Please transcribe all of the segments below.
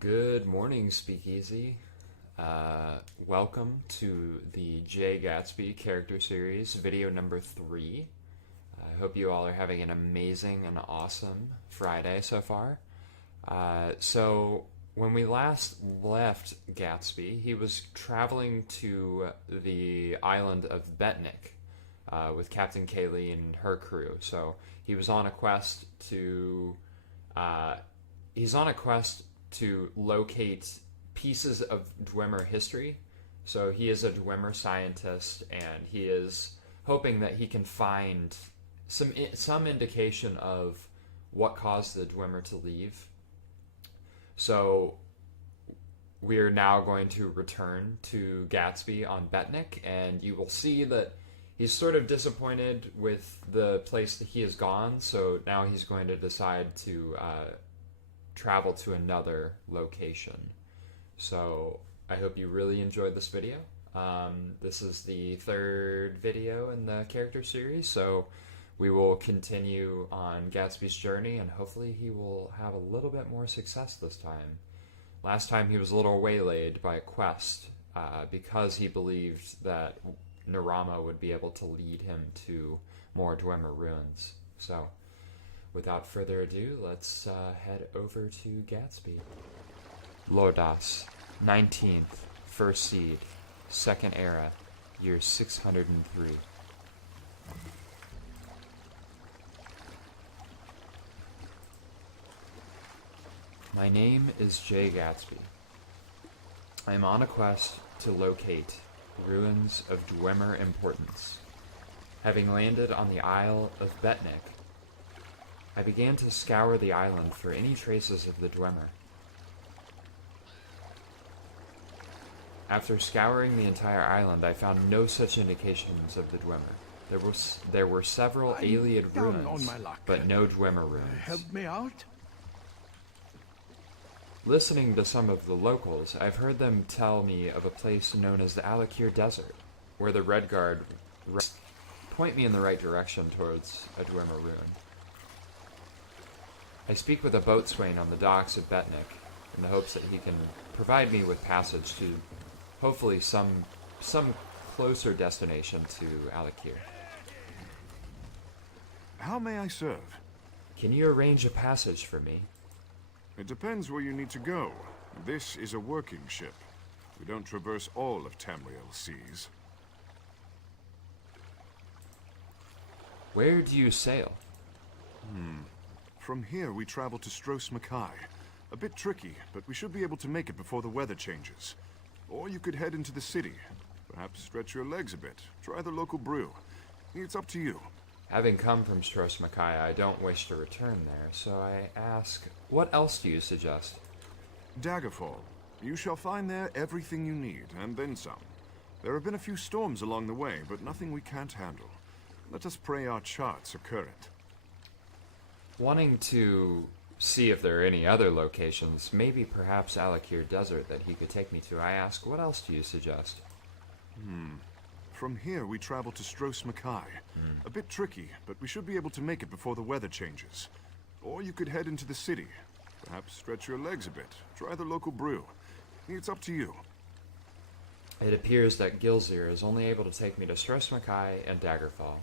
Good morning, Speakeasy. Welcome to the Gatsby character series, video number 3. I hope you all are having an amazing and awesome Friday so far. So, when we last left Gatsby, he was traveling to the island of Betnik with Captain Kaylee and her crew. So, he was on a quest to... to locate pieces of Dwemer history. So he is a Dwemer scientist, and he is hoping that he can find some indication of what caused the Dwemer to leave. So we are now going to return to Gatsby on Betnik, and you will see that he's sort of disappointed with the place that he has gone, so now he's going to decide to travel to another location. So I hope you really enjoyed this video. This is the third video in the character series, so we will continue on Gatsby's journey, and hopefully he will have a little bit more success this time. Last time he was a little waylaid by a quest because he believed that Narama would be able to lead him to more Dwemer ruins. So without further ado, let's head over to Gatsby. Lodas, 19th, First Seed, Second Era, year 603. My name is Gatsby. I am on a quest to locate ruins of Dwemer importance. Having landed on the Isle of Betnik, I began to scour the island for any traces of the Dwemer. After scouring the entire island, I found no such indications of the Dwemer. There were several Iliad ruins, but no Dwemer ruins. Help me out? Listening to some of the locals, I've heard them tell me of a place known as the Alik'r Desert, where the Redguard point me in the right direction towards a Dwemer ruin. I speak with a boatswain on the docks of Betnik in the hopes that he can provide me with passage to hopefully some closer destination to Alik'r. How may I serve? Can you arrange a passage for me? It depends where you need to go. This is a working ship. We don't traverse all of Tamriel's seas. Where do you sail? From here, we travel to Stros Makai. A bit tricky, but we should be able to make it before the weather changes. Or you could head into the city. Perhaps stretch your legs a bit. Try the local brew. It's up to you. Having come from Stros Makai, I don't wish to return there, so I ask, what else do you suggest? Daggerfall. You shall find there everything you need, and then some. There have been a few storms along the way, but nothing we can't handle. Let us pray our charts are current. Wanting to see if there are any other locations, maybe perhaps Alik'r Desert that he could take me to, I ask, what else do you suggest? From here, we travel to Stros Makai. A bit tricky, but we should be able to make it before the weather changes. Or you could head into the city. Perhaps stretch your legs a bit. Try the local brew. It's up to you. It appears that Gilzir is only able to take me to Stros Makai and Daggerfall.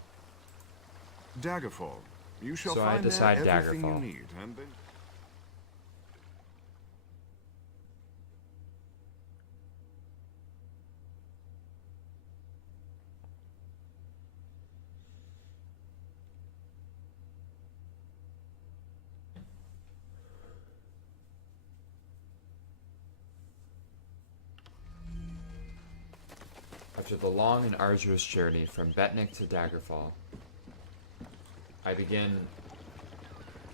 Daggerfall. You shall So I find decide there everything Daggerfall. you need, and then... After the long and arduous journey from Betnik to Daggerfall, I begin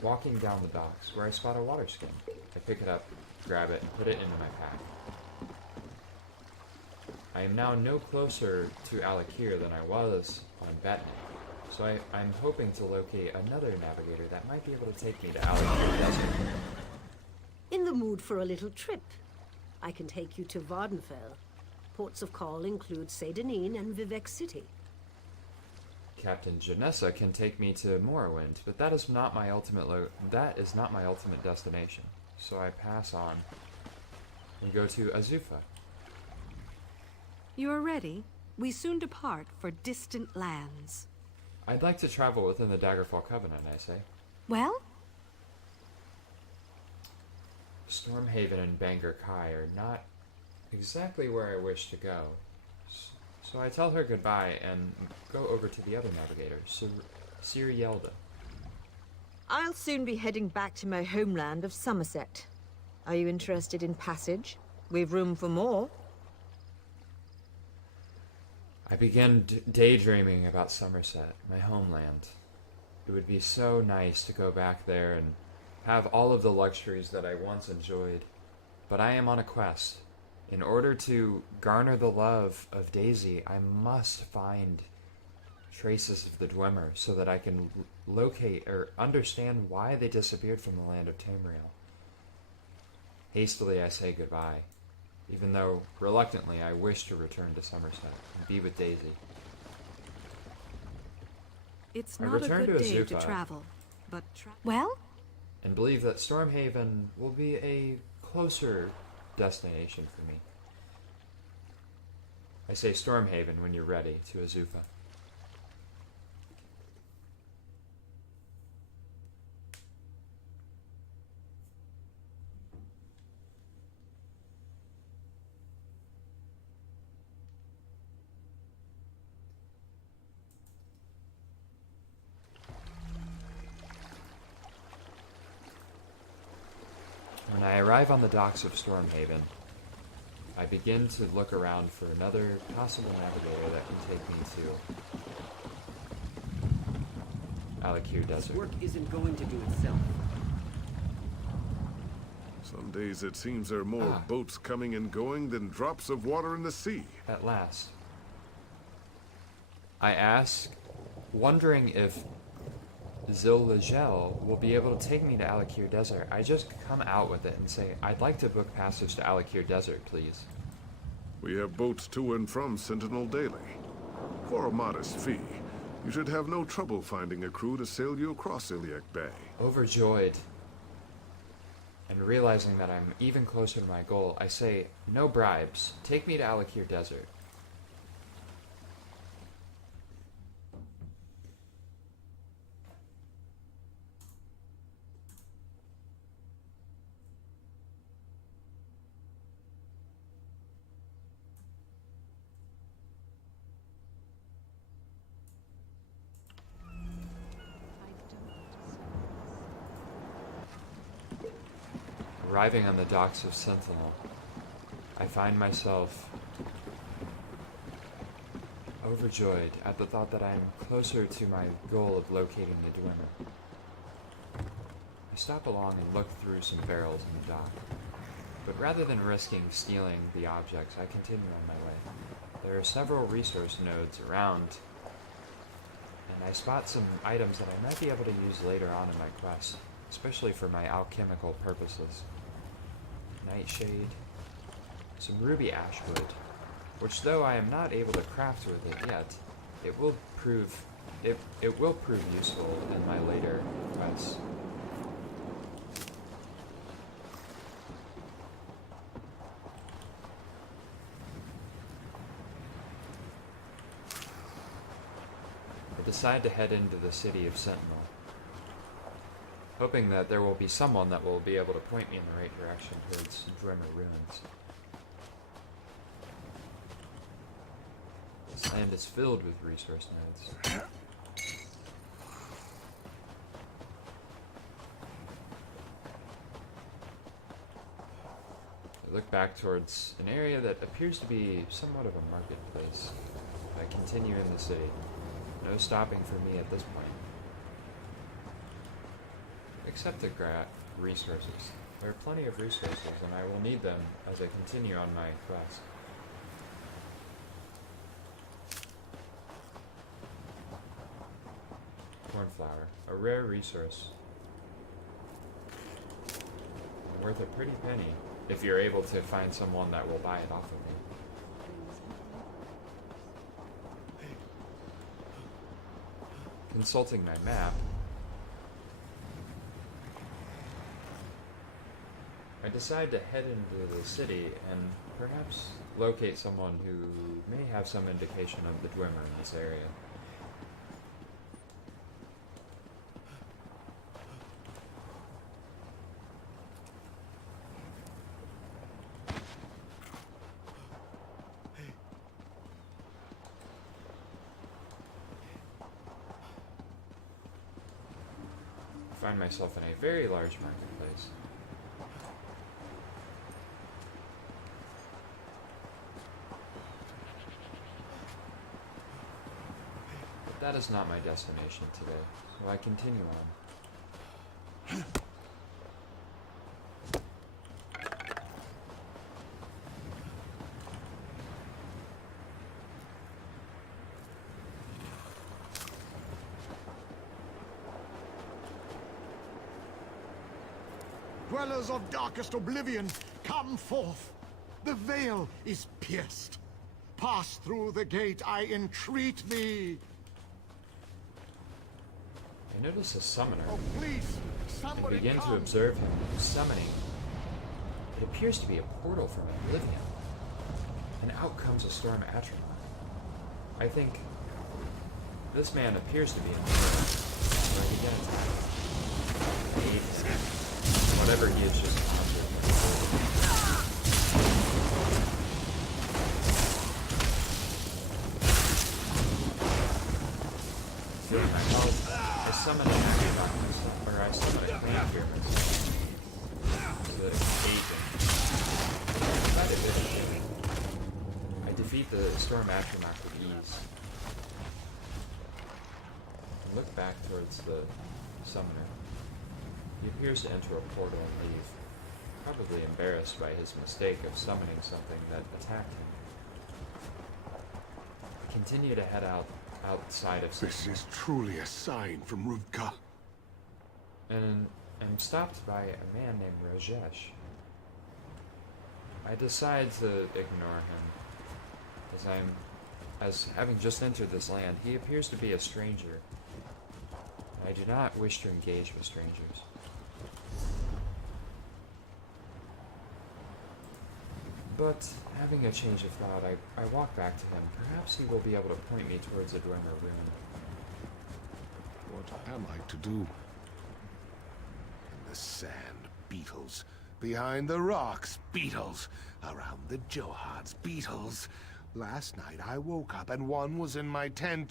walking down the docks where I spot a water skin. I pick it up, grab it, and put it into my pack. I am now no closer to Alik'r than I was on Betnik, so I'm hoping to locate another navigator that might be able to take me to Alik'r Desert. In the mood for a little trip? I can take you to Vardenfell. Ports of call include Seydanin and Vivek City. Captain Janessa can take me to Morrowind, but that is not my ultimate destination. So I pass on. We go to Azufa. You are ready? We soon depart for distant lands. I'd like to travel within the Daggerfall Covenant, I say. Well? Stormhaven and Bangor Kai are not exactly where I wish to go. So I tell her goodbye and go over to the other navigator, Sir Yelda. I'll soon be heading back to my homeland of Somerset. Are you interested in passage? We've room for more. I begin daydreaming about Somerset, my homeland. It would be so nice to go back there and have all of the luxuries that I once enjoyed. But I am on a quest. In order to garner the love of Daisy, I must find traces of the Dwemer so that I can locate or understand why they disappeared from the land of Tamriel. Hastily I say goodbye, even though reluctantly I wish to return to Somerset and be with Daisy. It's I not a return good to day to Azufa. travel, but well? And believe that Stormhaven will be a closer destination for me. I say Stormhaven when you're ready to Azufa. When I arrive on the docks of Stormhaven, I begin to look around for another possible navigator that can take me to Alik'r This Desert. work isn't going to do itself. Some days it seems there are more boats coming and going than drops of water in the sea. At last. I ask, wondering if Zil-Lagel will be able to take me to Alik'r Desert. I just come out with it and say, I'd like to book passage to Alik'r Desert, please. We have boats to and from Sentinel daily. For a modest fee, you should have no trouble finding a crew to sail you across Iliac Bay. Overjoyed, and realizing that I'm even closer to my goal, I say, no bribes. Take me to Alik'r Desert. Arriving on the docks of Sentinel, I find myself overjoyed at the thought that I am closer to my goal of locating the Dwemer. I stop along and look through some barrels in the dock, but rather than risking stealing the objects, I continue on my way. There are several resource nodes around, and I spot some items that I might be able to use later on in my quest, especially for my alchemical purposes. Nightshade, some ruby ashwood, which though I am not able to craft with it yet, it will prove useful in my later quests. I decide to head into the city of Sentinel, hoping that there will be someone that will be able to point me in the right direction towards Dwemer ruins. This land is filled with resource nodes. I look back towards an area that appears to be somewhat of a marketplace. I continue in the city. No stopping for me at this point. Except to grab resources. There are plenty of resources, and I will need them as I continue on my quest. Cornflower, a rare resource. Worth a pretty penny, if you're able to find someone that will buy it off of me. Consulting my map, I decide to head into the city and perhaps locate someone who may have some indication of the Dwemer in this area. I find myself in a very large marketplace. But that is not my destination today, so I continue on. Dwellers of darkest oblivion, come forth. The veil is pierced. Pass through the gate, I entreat thee. I notice a summoner. Oh, please, I somebody begin to come. observe him summoning. It appears to be a portal from Oblivion. And out comes a storm atronach. I think this man appears to be a hero. So I begin attacking. Whatever he has just conjured. Feeling my health, I summon an atronach myself, or I summon a clean fear myself. To aid him. Quite a bit of healing. I defeat the storm atronach with ease. And look back towards the summoner. He appears to enter a portal and leave, probably embarrassed by his mistake of summoning something that attacked him. I continue to head outside of This is truly a sign from Ruvka. and am stopped by a man named Rajesh. I decide to ignore him, as having just entered this land, he appears to be a stranger. I do not wish to engage with strangers. But, having a change of thought, I walk back to him. Perhaps he will be able to point me towards a Dwemer ruin. What am I to do? In the sand, beetles. Behind the rocks, beetles. Around the Johads, beetles. Last night I woke up and one was in my tent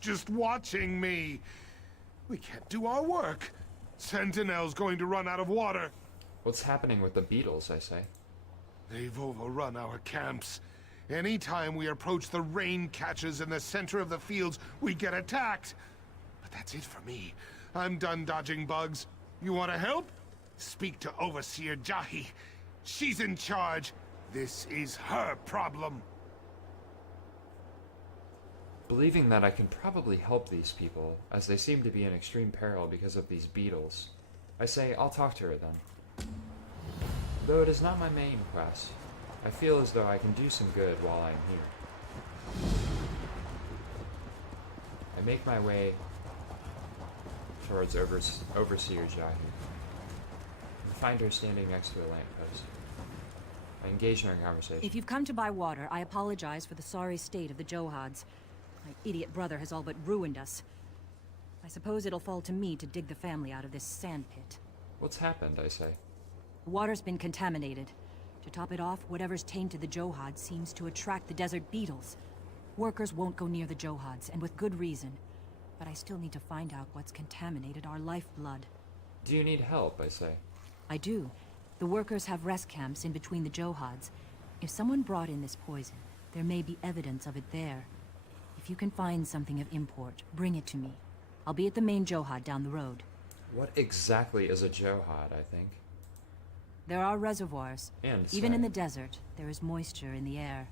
just watching me. We can't do our work. Sentinel's going to run out of water. What's happening with the beetles, I say? They've overrun our camps. Anytime we approach the rain catches in the center of the fields, we get attacked. But that's it for me. I'm done dodging bugs. You want to help? Speak to Overseer Jahi. She's in charge. This is her problem. Believing that I can probably help these people, as they seem to be in extreme peril because of these beetles, I say I'll talk to her then. Though it is not my main quest, I feel as though I can do some good while I'm here. I make my way towards Overseer Jahi. I find her standing next to a lamppost. I engage in our conversation. If you've come to buy water, I apologize for the sorry state of the Johads. My idiot brother has all but ruined us. I suppose it'll fall to me to dig the family out of this sand pit. What's happened, I say? The water's been contaminated. To top it off, whatever's tainted the Johad seems to attract the desert beetles. Workers won't go near the Johads, and with good reason. But I still need to find out what's contaminated our lifeblood. Do you need help, I say? I do. The workers have rest camps in between the Johads. If someone brought in this poison, there may be evidence of it there. If you can find something of import, bring it to me. I'll be at the main Johad down the road. What exactly is a Johad, I think? There are reservoirs. And Even in the sand. desert, there is moisture in the air.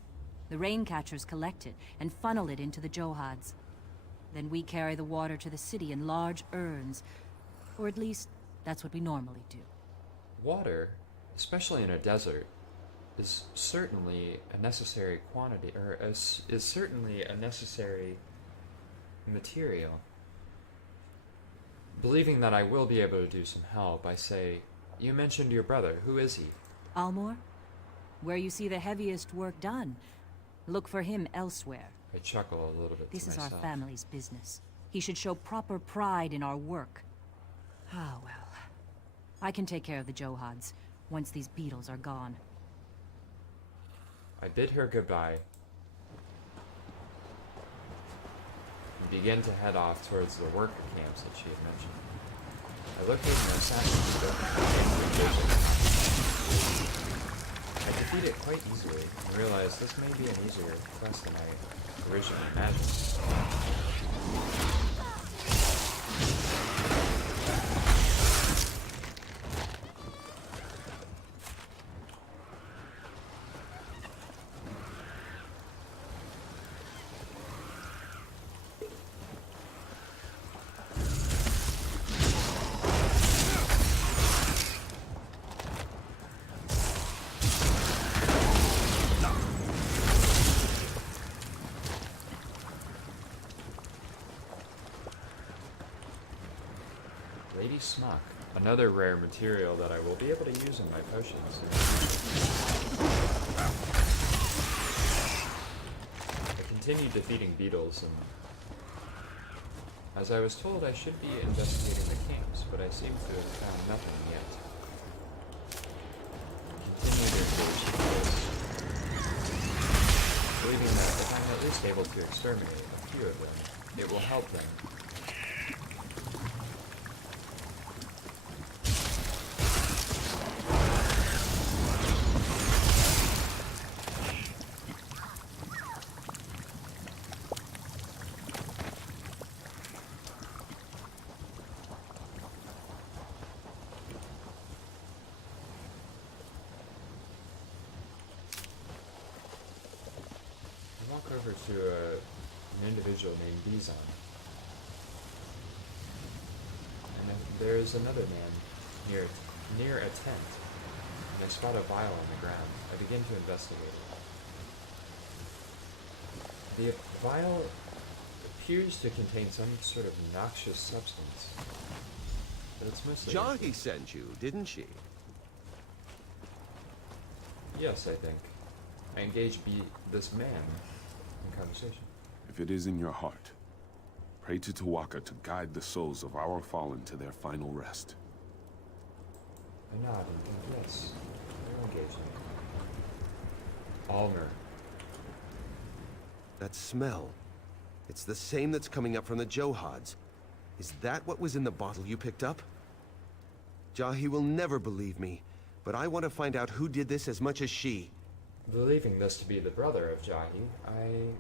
The rain catchers collect it and funnel it into the Johads. Then we carry the water to the city in large urns. Or at least, that's what we normally do. Water, especially in a desert, is certainly a necessary quantity, or is certainly a necessary material. Believing that I will be able to do some help, I say, You mentioned your brother. Who is he? Almor? Where you see the heaviest work done. Look for him elsewhere. I chuckle a little bit This to is myself. our family's business. He should show proper pride in our work. Ah, well. I can take care of the Johads once these beetles are gone. I bid her goodbye and begin to head off towards the worker camps that she had mentioned. I looked at the Santaki book and I defeat it quite easily and realized this may be an easier quest than I originally imagined. Lady Smock, another rare material that I will be able to use in my potions. I continued defeating beetles, and as I was told, I should be investigating the camps, but I seem to have found nothing yet. Continue to search believing that if I'm at least able to exterminate a few of them, it will help them. Over to an individual named Bizon. And then there's another man near a tent, and I spot a vial on the ground. I begin to investigate it. The vial appears to contain some sort of noxious substance, but it's mostly... Jahi sent you, didn't she? Yes, I think. I engaged this man in conversation. If it is in your heart, pray to Tawaka to guide the souls of our fallen to their final rest. I nod and think yes. They're engaged. Almer. That smell. It's the same that's coming up from the Johads. Is that what was in the bottle you picked up? Jahi will never believe me, but I want to find out who did this as much as she. Believing this to be the brother of Jahi, I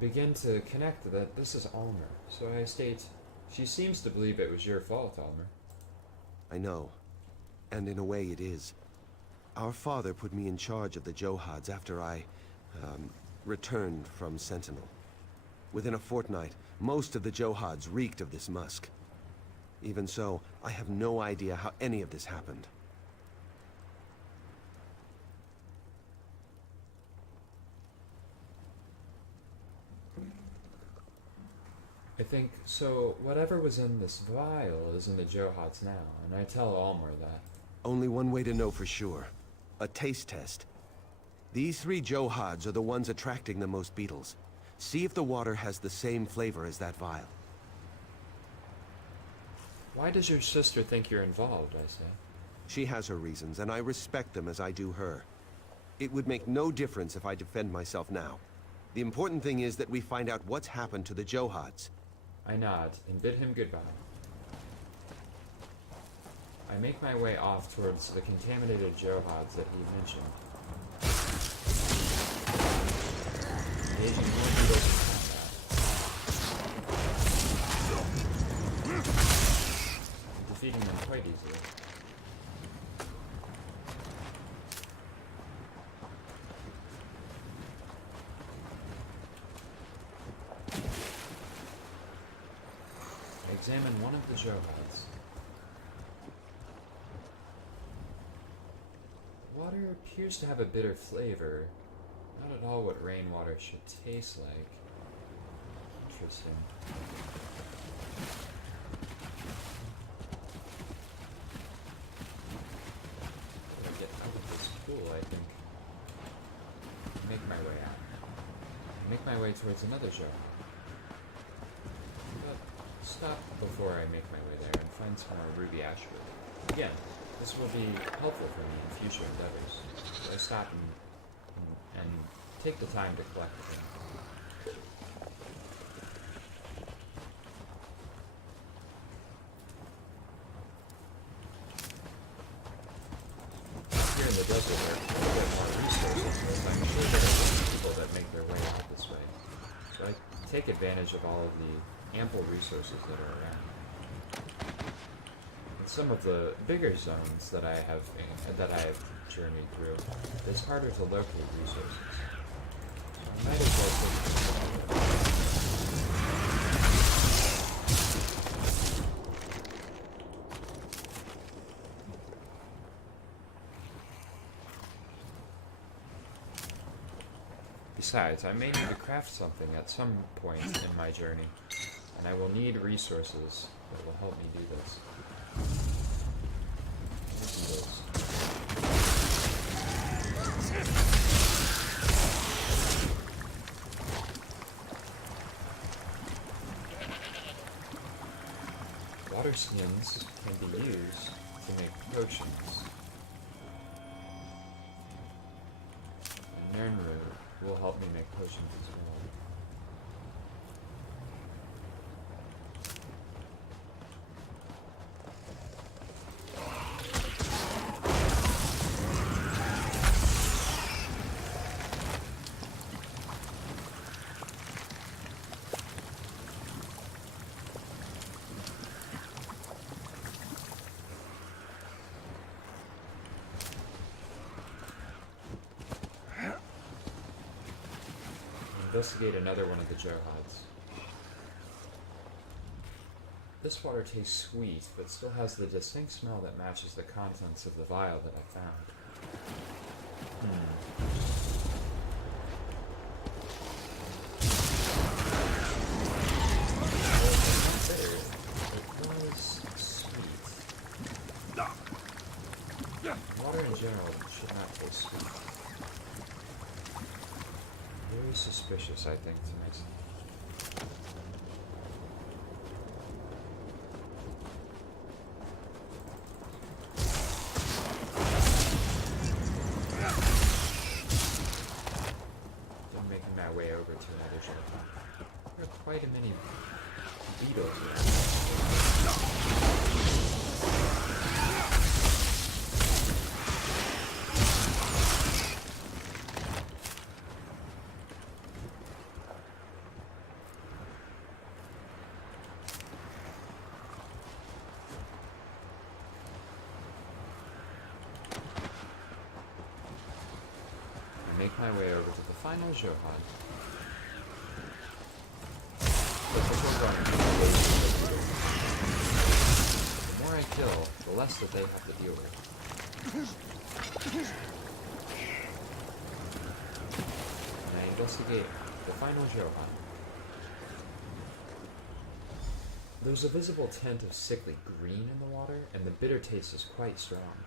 begin to connect that this is Almer. So I state, she seems to believe it was your fault, Almer. I know. And in a way it is. Our father put me in charge of the Johads after I, returned from Sentinel. Within a fortnight, most of the Johads reeked of this musk. Even so, I have no idea how any of this happened. I think, so whatever was in this vial is in the Johads now, and I tell Almer that. Only one way to know for sure. A taste test. These 3 Johads are the ones attracting the most beetles. See if the water has the same flavor as that vial. Why does your sister think you're involved, I say? She has her reasons, and I respect them as I do her. It would make no difference if I defend myself now. The important thing is that we find out what's happened to the Johads. I nod and bid him goodbye. I make my way off towards the contaminated Johads that he mentioned. Engaging more beetles in combat. Defeating them quite easily. Examine one of the Johads. Water appears to have a bitter flavor. Not at all what rainwater should taste like. Interesting. make my way towards another Johad. But stop before I make my way there and find some more ruby ashwood. Again, this will be helpful for me in future endeavors. So I stop and take the time to collect them. Here in the desert, there are quite a bit more resources, but I'm sure there are many people that make their way out this way. So I take advantage of all of the ample resources that are around. In some of the bigger zones that I have journeyed through, it's harder to locate resources. So I might as well take this. Besides, I may need to craft something at some point in my journey, and I will need resources that will help me do this. Water skins can be used to make potions. And Nernru will help me make potions as well. Investigate another one of the Johads. This water tastes sweet, but still has the distinct smell that matches the contents of the vial that I found. Well, it's not bitter. It was sweet. Water in general should not taste sweet. Very suspicious, I think, to myself. I'm making my way over to another Johad. There are quite a many beetles here. Make my way over to the final Johad. The more I kill, the less that they have to deal with. And I investigate the final Johad. There's a visible tint of sickly green in the water, and the bitter taste is quite strong.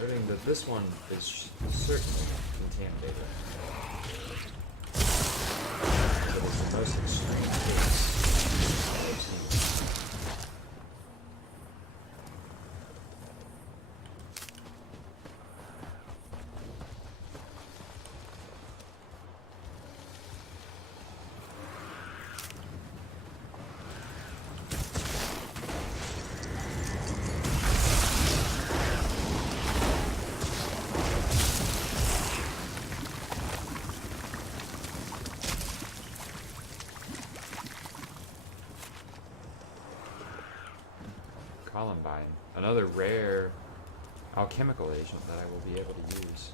Noting that this one is certainly contaminated. It is the most extreme taste I've seen. Columbine, another rare alchemical agent that I will be able to use.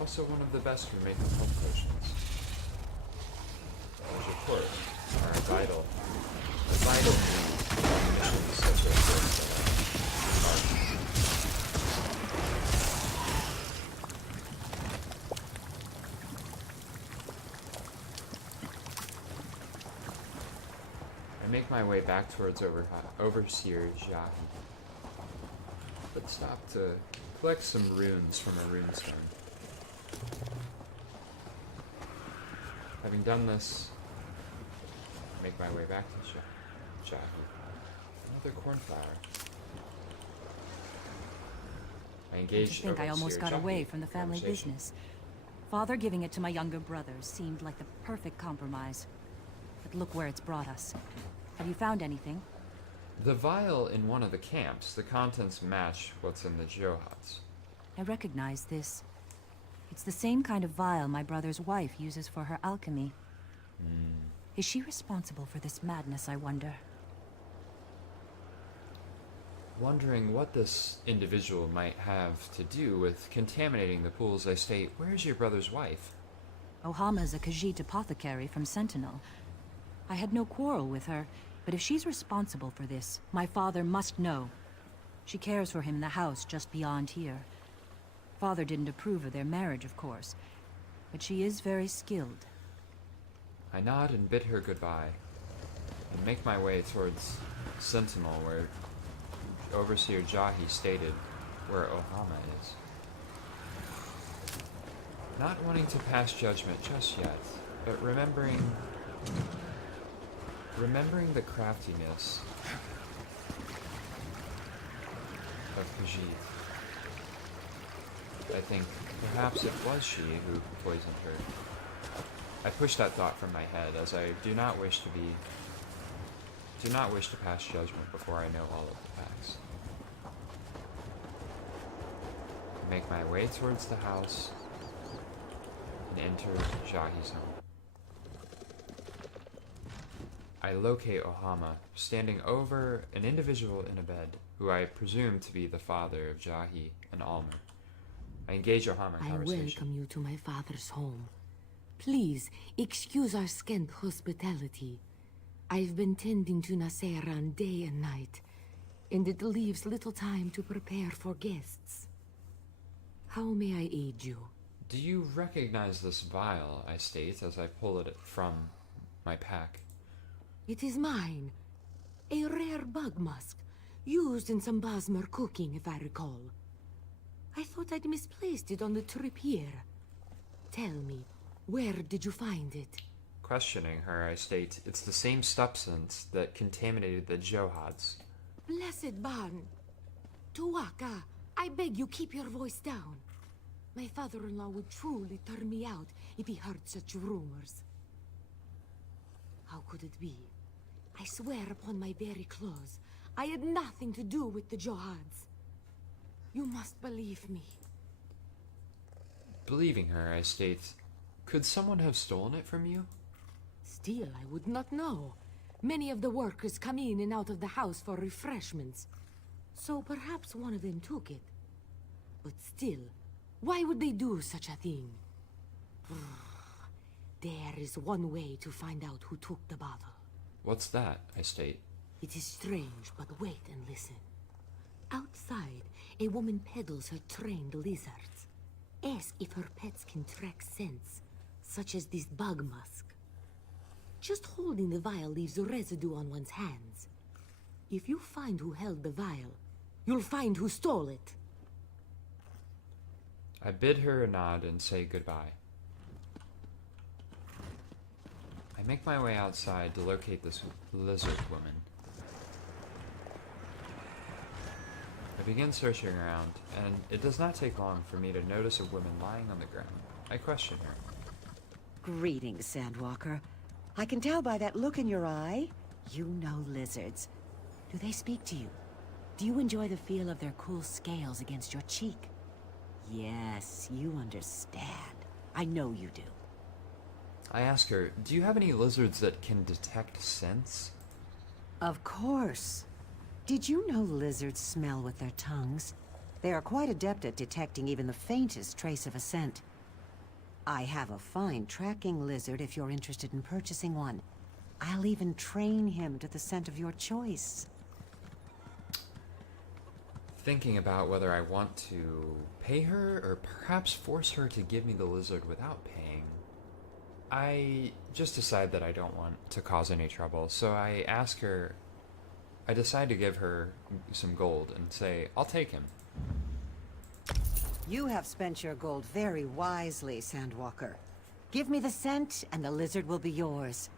Also one of the best for making health potions. Which of course are a vital thing on missions such as this I make my way back towards Overseer Johad, but stop to collect some runes from a runestone. Having done this, make my way back to Johad. Another cornflower. I engaged. I think I almost got away from the family business. Father giving it to my younger brothers seemed like the perfect compromise. But look where it's brought us. Have you found anything? The vial in one of the camps, the contents match what's in the Johads. I recognize this. It's the same kind of vial my brother's wife uses for her alchemy. Is she responsible for this madness, I wonder? Wondering what this individual might have to do with contaminating the pools, I state, where's your brother's wife? Ohama's a Khajiit apothecary from Sentinel. I had no quarrel with her, but if she's responsible for this, my father must know. She cares for him in the house just beyond here. Father didn't approve of their marriage, of course, but she is very skilled. I nod and bid her goodbye, and make my way towards Sentinel, where Overseer Jahi stated where Ohama is. Not wanting to pass judgment just yet, but remembering the craftiness of Khajiit. I think perhaps it was she who poisoned her. I push that thought from my head, as I do not wish to pass judgment before I know all of the facts. I make my way towards the house and enter Jahi's home. I locate Ohama, standing over an individual in a bed, who I presume to be the father of Jahi and Almer. I engage Ohama in conversation. I welcome you to my father's home. Please, excuse our scant hospitality. I've been tending to Naseran day and night, and it leaves little time to prepare for guests. How may I aid you? Do you recognize this vial, I state, as I pull it from my pack? It is mine. A rare bug musk, used in some Basmer cooking, if I recall. I thought I'd misplaced it on the trip here. Tell me, where did you find it? Questioning her, I state, it's the same substance that contaminated the Johads. Blessed Ban. Tuwaka, I beg you keep your voice down. My father-in-law would truly turn me out if he heard such rumors. How could it be? I swear upon my very clothes, I had nothing to do with the Johads. You must believe me. Believing her, I state, could someone have stolen it from you? Still, I would not know. Many of the workers come in and out of the house for refreshments. So perhaps one of them took it. But still, why would they do such a thing? There is one way to find out who took the bottle. What's that? I state. It is strange, but wait and listen. Outside, a woman peddles her trained lizards. Ask if her pets can track scents, such as this bug musk. Just holding the vial leaves residue on one's hands. If you find who held the vial, you'll find who stole it. I bid her a nod and say goodbye. I make my way outside to locate this lizard woman. I begin searching around, and it does not take long for me to notice a woman lying on the ground. I question her. Greetings, Sandwalker. I can tell by that look in your eye, you know lizards. Do they speak to you? Do you enjoy the feel of their cool scales against your cheek? Yes, you understand. I know you do. I ask her, do you have any lizards that can detect scents? Of course. Did you know lizards smell with their tongues? They are quite adept at detecting even the faintest trace of a scent. I have a fine tracking lizard if you're interested in purchasing one. I'll even train him to the scent of your choice. Thinking about whether I want to pay her or perhaps force her to give me the lizard without paying, I just decide that I don't want to cause any trouble, so I decide to give her some gold and say, I'll take him. You have spent your gold very wisely, Sandwalker. Give me the scent, and the lizard will be yours.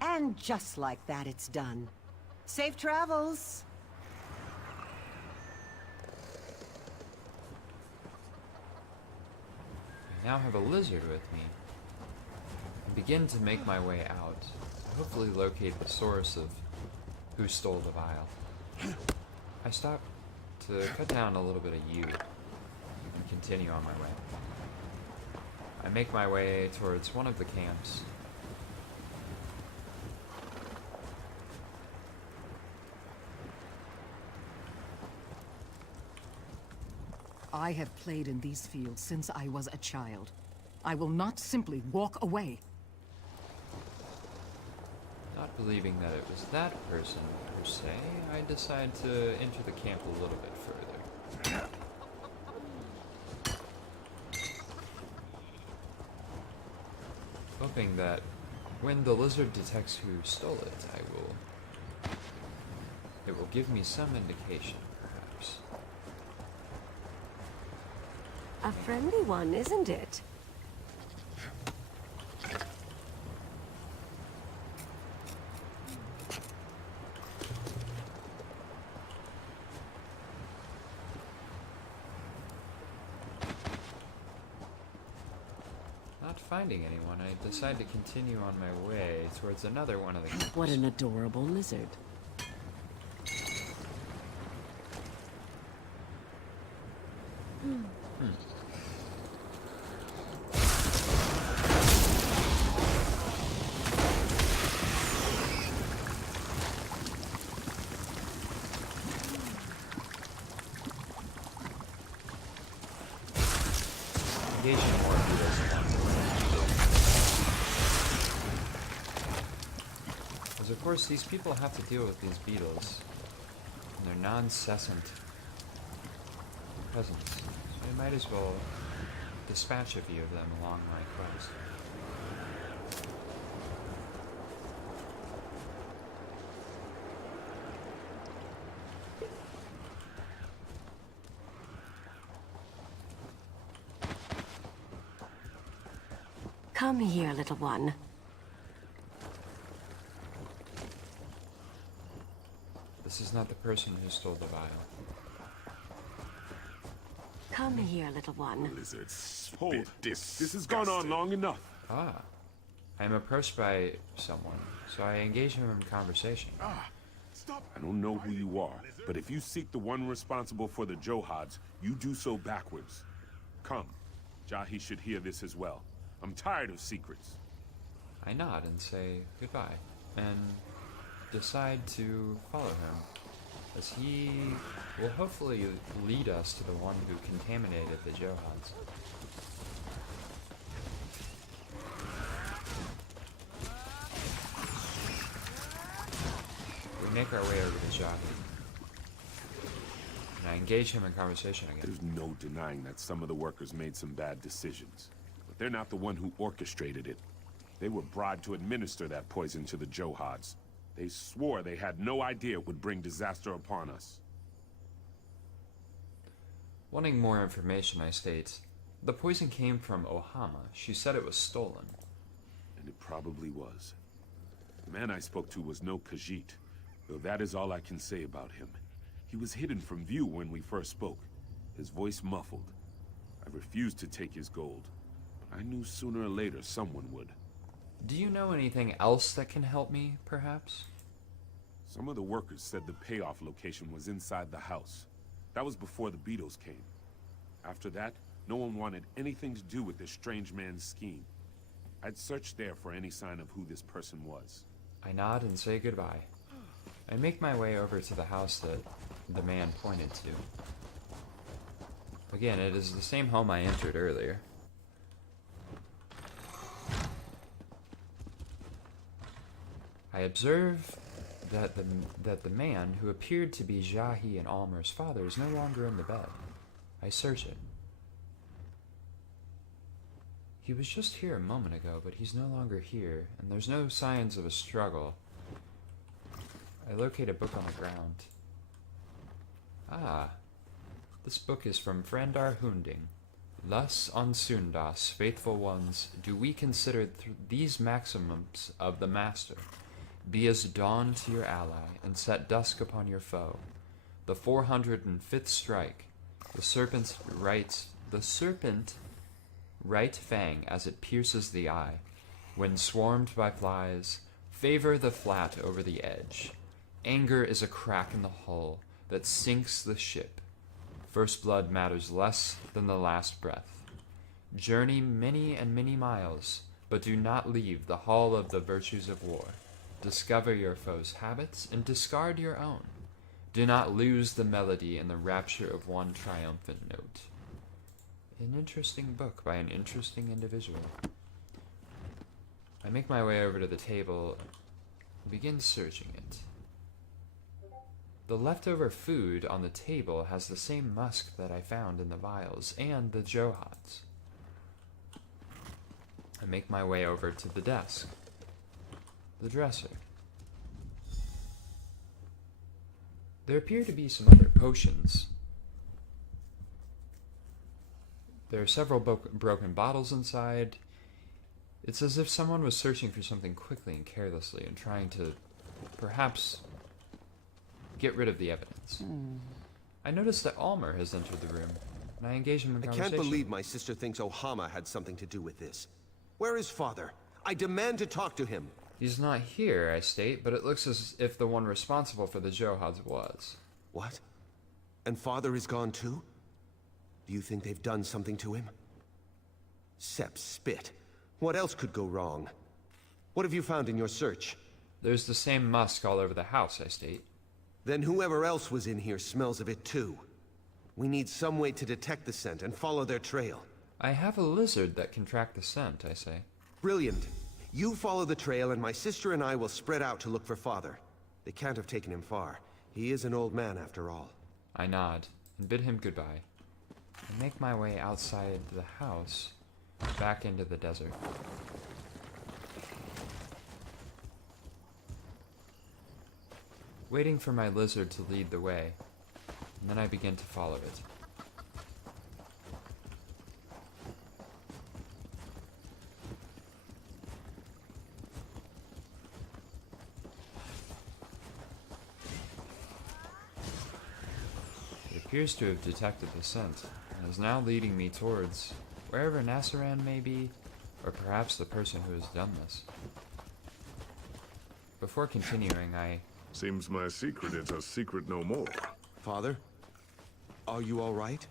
And just like that, it's done. Safe travels! I now have a lizard with me. I begin to make my way out, to hopefully locate the source of who stole the vial. I stop to cut down a little bit of yew and continue on my way. I make my way towards one of the camps. I have played in these fields since I was a child. I will not simply walk away. Not believing that it was that person per se, I decide to enter the camp a little bit further. Hoping that when the lizard detects who stole it, it will give me some indication, perhaps. A friendly one, isn't it? Not finding anyone, I decide to continue on my way towards another one of the camps. What an adorable lizard. Engaging more beetles along the way. Because of course these people have to deal with these beetles and their non-cessant presence. So I might as well dispatch a few of them along my quest. Come here, little one. This is not the person who stole the vial. Come here, little one. Lizard Hold. This has gone on long enough. Ah. I am approached by someone, so I engage him in conversation. Stop. I don't know who you are, but if you seek the one responsible for the Johads, you do so backwards. Come. Jahi should hear this as well. I'm tired of secrets. I nod and say goodbye, and decide to follow him, as he will hopefully lead us to the one who contaminated the Johads. We make our way over to Johad, and I engage him in conversation again. There's no denying that some of the workers made some bad decisions. But they're not the one who orchestrated it. They were bribed to administer that poison to the Johads. They swore they had no idea it would bring disaster upon us. Wanting more information, I state, the poison came from Ohama. She said it was stolen. And it probably was. The man I spoke to was no Khajiit, though that is all I can say about him. He was hidden from view when we first spoke, his voice muffled. I refused to take his gold, but I knew sooner or later someone would. Do you know anything else that can help me, perhaps? Some of the workers said the payoff location was inside the house. That was before the beetles came. After that, no one wanted anything to do with this strange man's scheme. I'd searched there for any sign of who this person was. I nod and say goodbye. I make my way over to the house that the man pointed to. Again, it is the same home I entered earlier. I observe that the man who appeared to be Jahi and Almer's father is no longer in the bed. I search it. He was just here a moment ago, but he's no longer here, and there's no signs of a struggle. I locate a book on the ground. Ah, this book is from Frandar Hunding, Thus, on Sundas, faithful ones, do we consider these maxims of the Master. Be as dawn to your ally, and set dusk upon your foe. The 405th strike, the serpent right fang as it pierces the eye. When swarmed by flies, favor the flat over the edge. Anger is a crack in the hull that sinks the ship. First blood matters less than the last breath. Journey many and many miles, but do not leave the hall of the virtues of war. Discover your foe's habits and discard your own. Do not lose the melody in the rapture of one triumphant note. An interesting book by an interesting individual. I make my way over to the table and begin searching it. The leftover food on the table has the same musk that I found in the vials and the Johads. I make my way over to the desk. The dresser. There appear to be some other potions. There are several broken bottles inside. It's as if someone was searching for something quickly and carelessly and trying to, perhaps, get rid of the evidence. I notice that Alik'r has entered the room, and I engage him in conversation. I can't believe my sister thinks Ohama had something to do with this. Where is Father? I demand to talk to him. He's not here, I state, but it looks as if the one responsible for the Johads was. What? And Father is gone too? Do you think they've done something to him? Sepp spit. What else could go wrong? What have you found in your search? There's the same musk all over the house, I state. Then whoever else was in here smells of it too. We need some way to detect the scent and follow their trail. I have a lizard that can track the scent, I say. Brilliant. You follow the trail and my sister and I will spread out to look for Father. They can't have taken him far. He is an old man after all. I nod and bid him goodbye. I make my way outside the house, back into the desert. Waiting for my lizard to lead the way, and then I begin to follow it. It appears to have detected the scent, and is now leading me towards wherever Nassaran may be, or perhaps the person who has done this. Before continuing, Seems my secret is a secret no more. Father? Are you all right?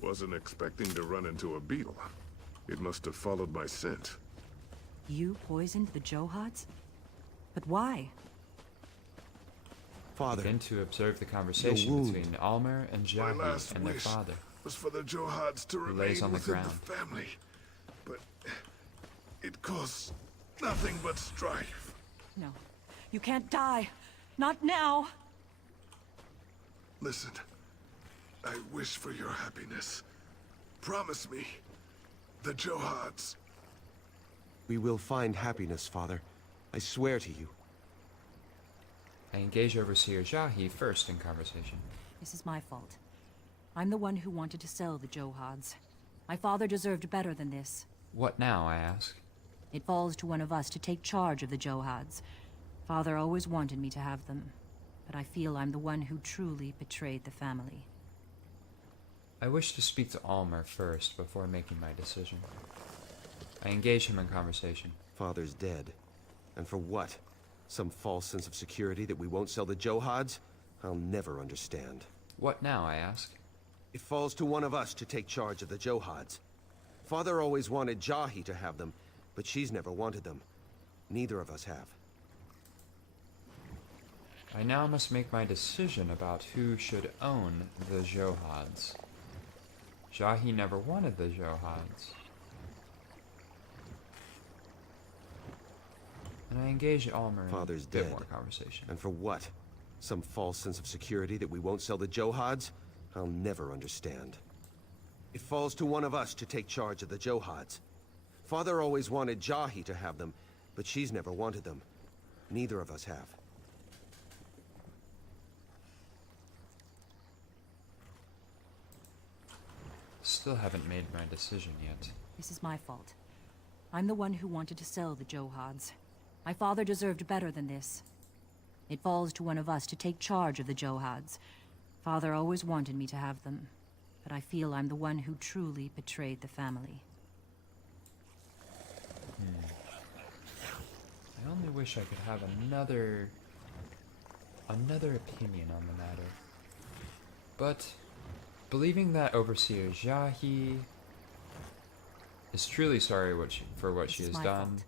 Wasn't expecting to run into a beetle. It must have followed my scent. You poisoned the Johads? But why? Father, begin to observe the conversation between Alik'r and My Johad last and their wish father. was for the Johads to lays remain on the within ground. the family. But it caused nothing but strife. No. You can't die. Not now. Listen, I wish for your happiness. Promise me, the Johads. we will find happiness, Father. I swear to you. I engage Overseer Jahi first in conversation. This is my fault. I'm the one who wanted to sell the Johads. My father deserved better than this. What now, I ask? It falls to one of us to take charge of the Johads. Father always wanted me to have them, but I feel I'm the one who truly betrayed the family. I wish to speak to Alik'r first before making my decision. I engage him in conversation. Father's dead. And for what? Some false sense of security that we won't sell the Johads? I'll never understand. What now, I ask? It falls to one of us to take charge of the Johads. Father always wanted Jahi to have them, but she's never wanted them. Neither of us have. I now must make my decision about who should own the Johads. Jahi never wanted the Johads. And I engage Alik'r in Father's a bit dead. more conversation. And for what? Some false sense of security that we won't sell the Johads? I'll never understand. It falls to one of us to take charge of the Johads. Father always wanted Jahi to have them, but she's never wanted them. Neither of us have. still haven't made my decision yet. This is my fault. I'm the one who wanted to sell the Johads. My father deserved better than this. It falls to one of us to take charge of the Johads. Father always wanted me to have them, but I feel I'm the one who truly betrayed the family. I only wish I could have another opinion on the matter. But believing that Overseer Jahi is truly sorry for what she has done,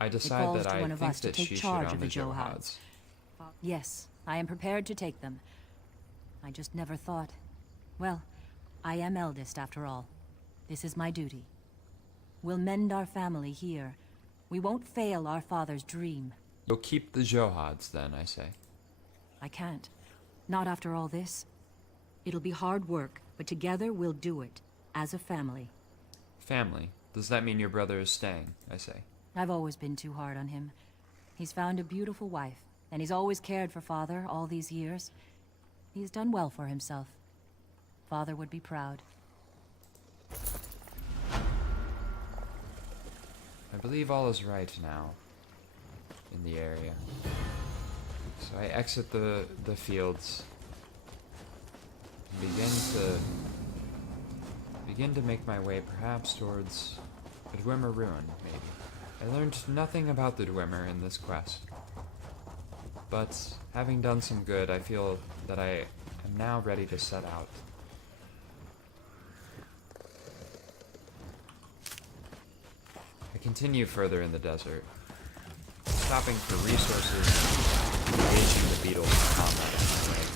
I decide that I think that she should own the Johads. Yes, I am prepared to take them. I just never thought... Well, I am eldest after all. This is my duty. We'll mend our family here. We won't fail our father's dream. You'll keep the Johads then, I say. I can't. Not after all this. It'll be hard work, but together we'll do it. As a family. Family? Does that mean your brother is staying, I say? I've always been too hard on him. He's found a beautiful wife, and he's always cared for Father all these years. He's done well for himself. Father would be proud. I believe all is right now in the area. So I exit the fields and begin to make my way perhaps towards a Dwemer ruin, maybe. I learned nothing about the Dwemer in this quest, but having done some good, I feel that I am now ready to set out. I continue further in the desert, stopping for resources, engaging the beetles in combat on my way.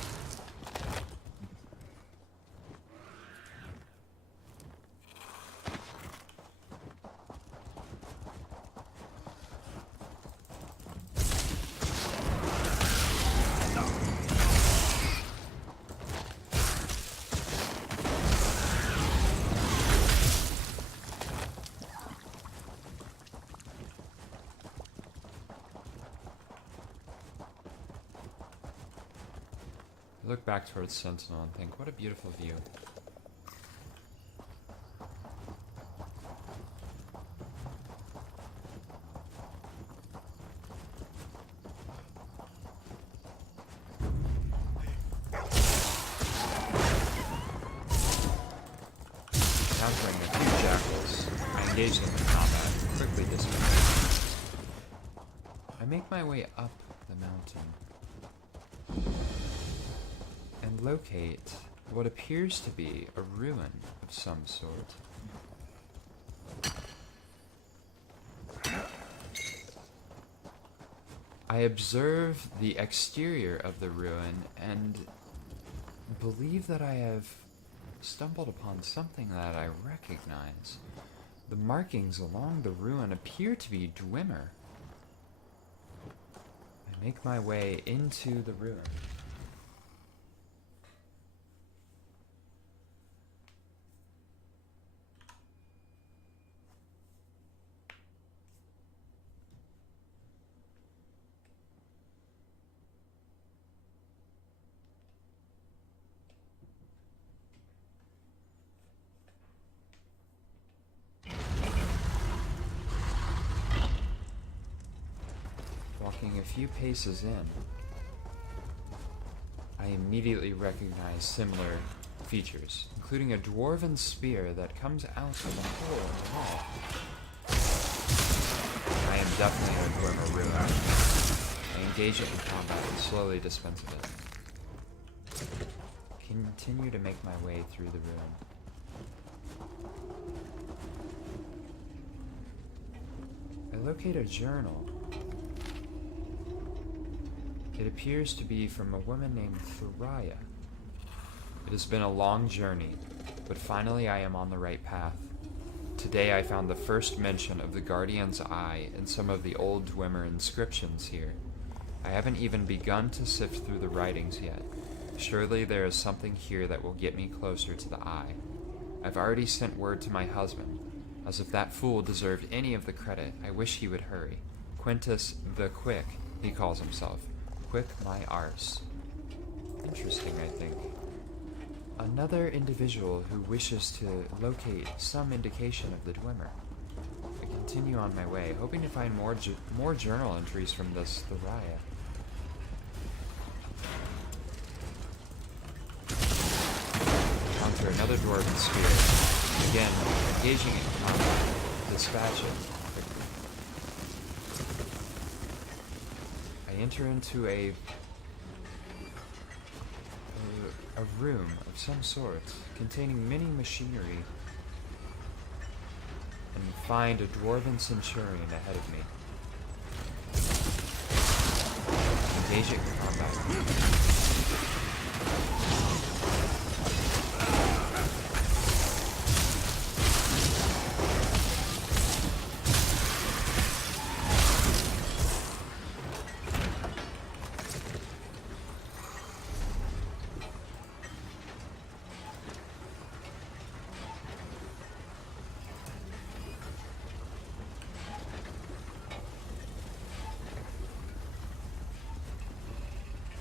I look back towards Sentinel and think, what a beautiful view. Encountering a few jackals, I engage them in combat and quickly dismount. I make my way up the mountain and locate what appears to be a ruin of some sort. I observe the exterior of the ruin and believe that I have stumbled upon something that I recognize. The markings along the ruin appear to be Dwemer. I make my way into the ruin. Walking a few paces in, I immediately recognize similar features, including a dwarven spear that comes out of a hole in the wall. I am definitely in a Dwemer ruin. I engage it in combat and slowly dispense of it. Continue to make my way through the ruin. I locate a journal. It appears to be from a woman named Tharayya. It has been a long journey, but finally I am on the right path. Today I found the first mention of the Guardian's Eye in some of the old Dwemer inscriptions here. I haven't even begun to sift through the writings yet. Surely there is something here that will get me closer to the Eye. I've already sent word to my husband. As if that fool deserved any of the credit, I wish he would hurry. Quintus the Quick, he calls himself. Quick my arse. Interesting, I think. Another individual who wishes to locate some indication of the Dwemer. I continue on my way, hoping to find more journal entries from this Tharayya. Encounter another dwarven sphere. Again, engaging in combat. Dispatch it. I enter into a room of some sort, containing many machinery, and find a dwarven centurion ahead of me. Engaging in combat.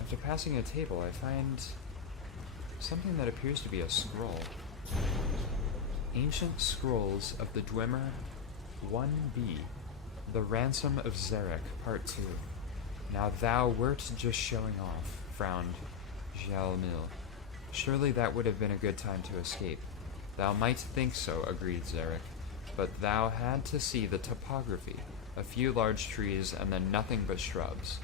After passing a table, I find something that appears to be a scroll. Ancient Scrolls of the Dwemer 1b. The Ransom of Zarek, Part 2. Now thou wert just showing off, frowned Jalmil. Surely that would have been a good time to escape. Thou might think so, agreed Zarek, but thou had to see the topography. A few large trees and then nothing but shrubs.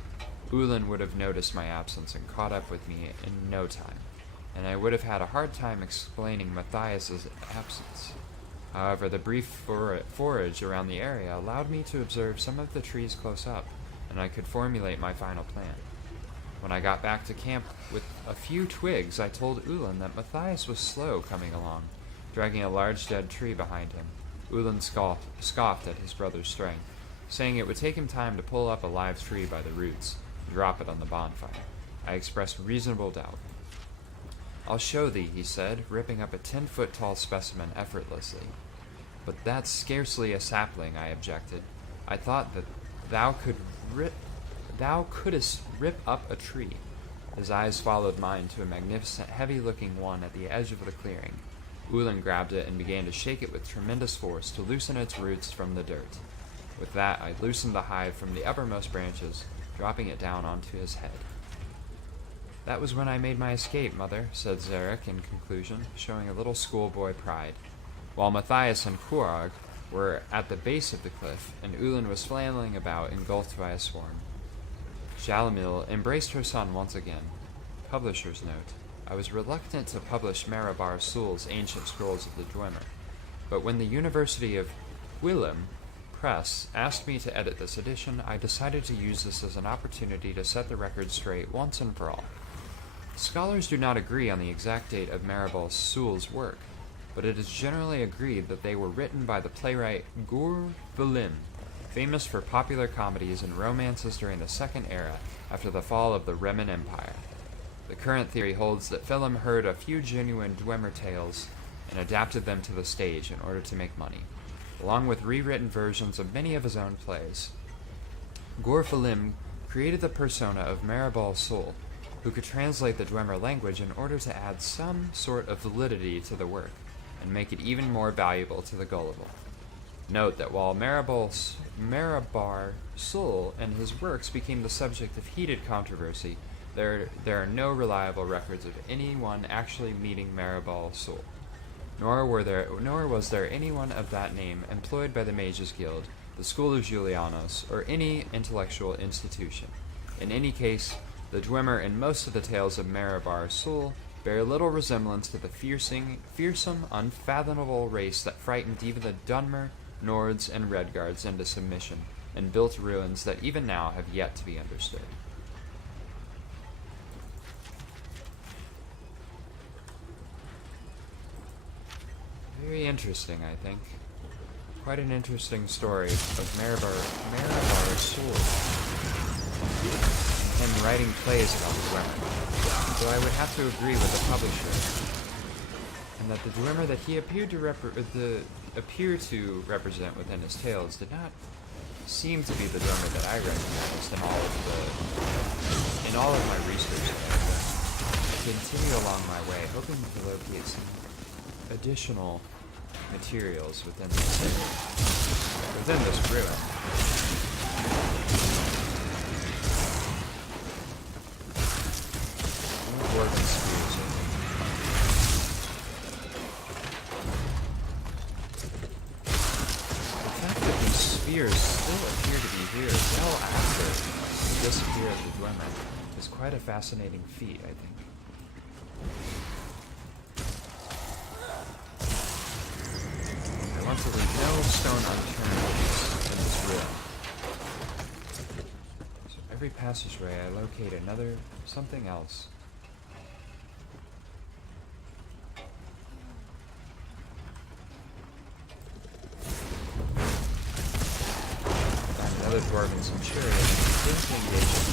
Ulan would have noticed my absence and caught up with me in no time, and I would have had a hard time explaining Matthias's absence. However, the brief forage around the area allowed me to observe some of the trees close up, and I could formulate my final plan. When I got back to camp with a few twigs, I told Ulan that Matthias was slow coming along, dragging a large dead tree behind him. Ulan scoffed at his brother's strength, saying it would take him time to pull up a live tree by the roots, drop it on the bonfire. I expressed reasonable doubt. I'll show thee, he said, ripping up a 10-foot tall specimen effortlessly. But that's scarcely a sapling, I objected. I thought that thou couldst rip up a tree. His eyes followed mine to a magnificent, heavy-looking one at the edge of the clearing. Ulan grabbed it and began to shake it with tremendous force to loosen its roots from the dirt. With that, I loosened the hive from the uppermost branches, dropping it down onto his head. That was when I made my escape, Mother, said Zarek in conclusion, showing a little schoolboy pride. While Matthias and Kurag were at the base of the cliff, and Ulan was flailing about, engulfed by a swarm. Jalamil embraced her son once again. Publisher's note. I was reluctant to publish Marabar Sul's Ancient Scrolls of the Dwemer, but when the University of Willem Press asked me to edit this edition, I decided to use this as an opportunity to set the record straight once and for all. Scholars do not agree on the exact date of Maribel Sul's work, but it is generally agreed that they were written by the playwright Gur Vilim, famous for popular comedies and romances during the Second Era after the fall of the Reman Empire. The current theory holds that Film heard a few genuine Dwemer tales and adapted them to the stage in order to make money, along with rewritten versions of many of his own plays. Gur Vilim created the persona of Maribel Sul, who could translate the Dwemer language in order to add some sort of validity to the work, and make it even more valuable to the gullible. Note that while Marabar Sul and his works became the subject of heated controversy, there are no reliable records of anyone actually meeting Maribel Sul, nor was there anyone of that name employed by the Mages Guild, the School of Julianos, or any intellectual institution. In any case, the Dwemer in most of the tales of Marabar Sul bear little resemblance to the fearsome, unfathomable race that frightened even the Dwemer, Nords, and Redguards into submission, and built ruins that even now have yet to be understood. Very interesting, I think. Quite an interesting story of Marabar Sul, and writing plays about the Dwemer. Though I would have to agree with the publisher, and that the Dwemer that he appeared to represent within his tales did not seem to be the Dwemer that I recognized in all of my research that I've done. continue along my way, hoping to locate some additional materials within this ruin. More dwarven spears. The fact that these spears still appear to be here well after the disappearance of the Dwemer is quite a fascinating feat, I think. I want to leave no stone unturned in this ruin. So every passageway I locate another something else. Find another dwarven centurion and begin to engage him.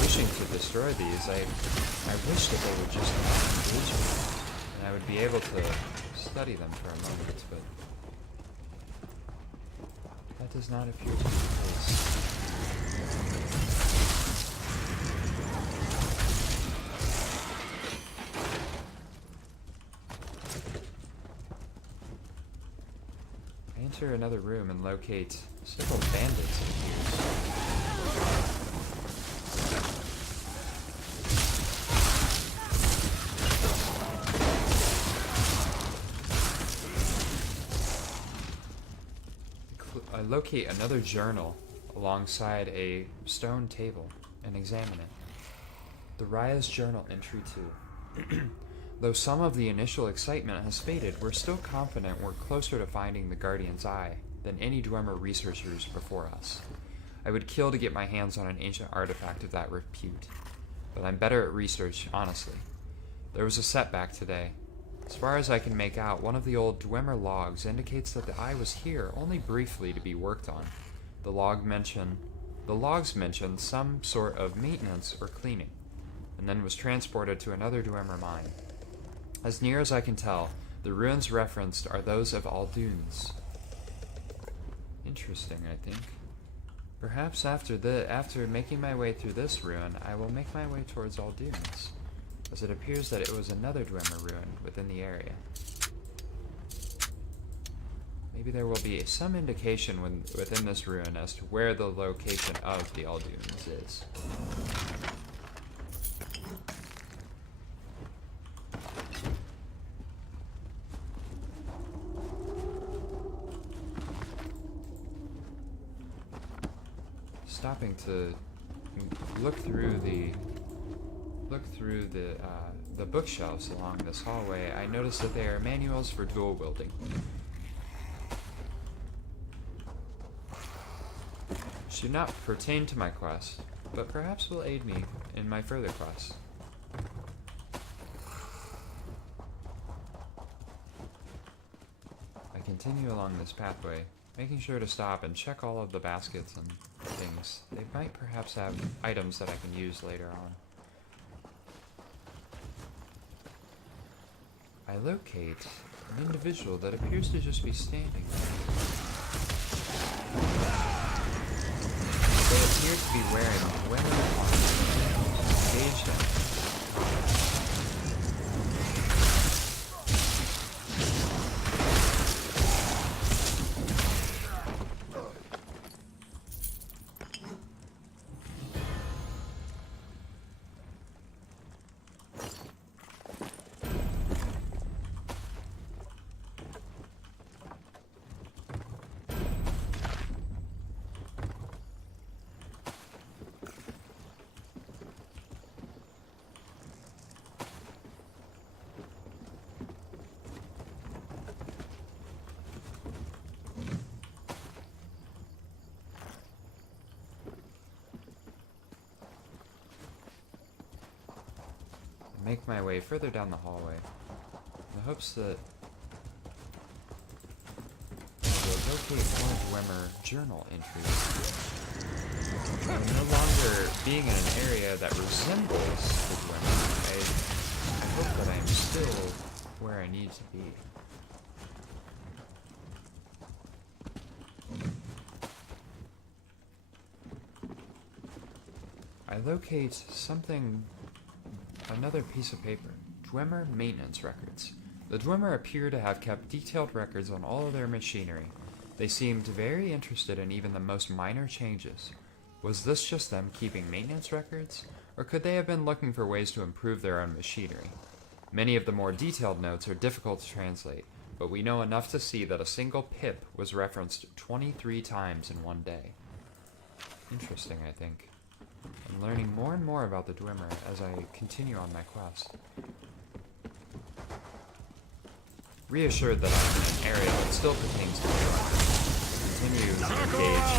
Wishing to destroy these, I wish that they would just not engage me, and I would be able to study them for a moment, but that does not appear to be the case. I enter another room and locate several bandits in here. I locate another journal alongside a stone table and examine it. Tharayya's journal entry 2. Though some of the initial excitement has faded, we're still confident we're closer to finding the Guardian's Eye than any Dwemer researchers before us. I would kill to get my hands on an ancient artifact of that repute, but I'm better at research, honestly. There was a setback today. As far as I can make out, one of the old Dwemer logs indicates that the eye was here only briefly to be worked on. The logs mention some sort of maintenance or cleaning, and then was transported to another Dwemer mine. As near as I can tell, the ruins referenced are those of Aldunes. Interesting, I think. Perhaps after making my way through this ruin, I will make my way towards Aldunes, as it appears that it was another Dwemer ruin within the area. Maybe there will be some indication within this ruin as to where the location of the Aldunes is. Stopping to look through the bookshelves along this hallway, I notice that they are manuals for dual wielding. Should not pertain to my quest, but perhaps will aid me in my further quests. I continue along this pathway, making sure to stop and check all of the baskets and things. They might perhaps have items that I can use later on. I locate an individual that appears to just be standing there. They appear to be wearing Dwemer armor, engaged in. Make my way further down the hallway in the hopes that I will locate more Dwemer journal entries. No longer being in an area that resembles the Dwemer, I hope that I am still where I need to be. locate something, another piece of paper. Dwemer maintenance records. The Dwemer appear to have kept detailed records on all of their machinery. They seemed very interested in even the most minor changes. Was this just them keeping maintenance records? Or could they have been looking for ways to improve their own machinery? Many of the more detailed notes are difficult to translate, but we know enough to see that a single pip was referenced 23 times in one day. Interesting, I think. I'm learning more and more about the Dwemer as I continue on my quest. Reassured that I'm in an area that still pertains to Dwemer, continue to engage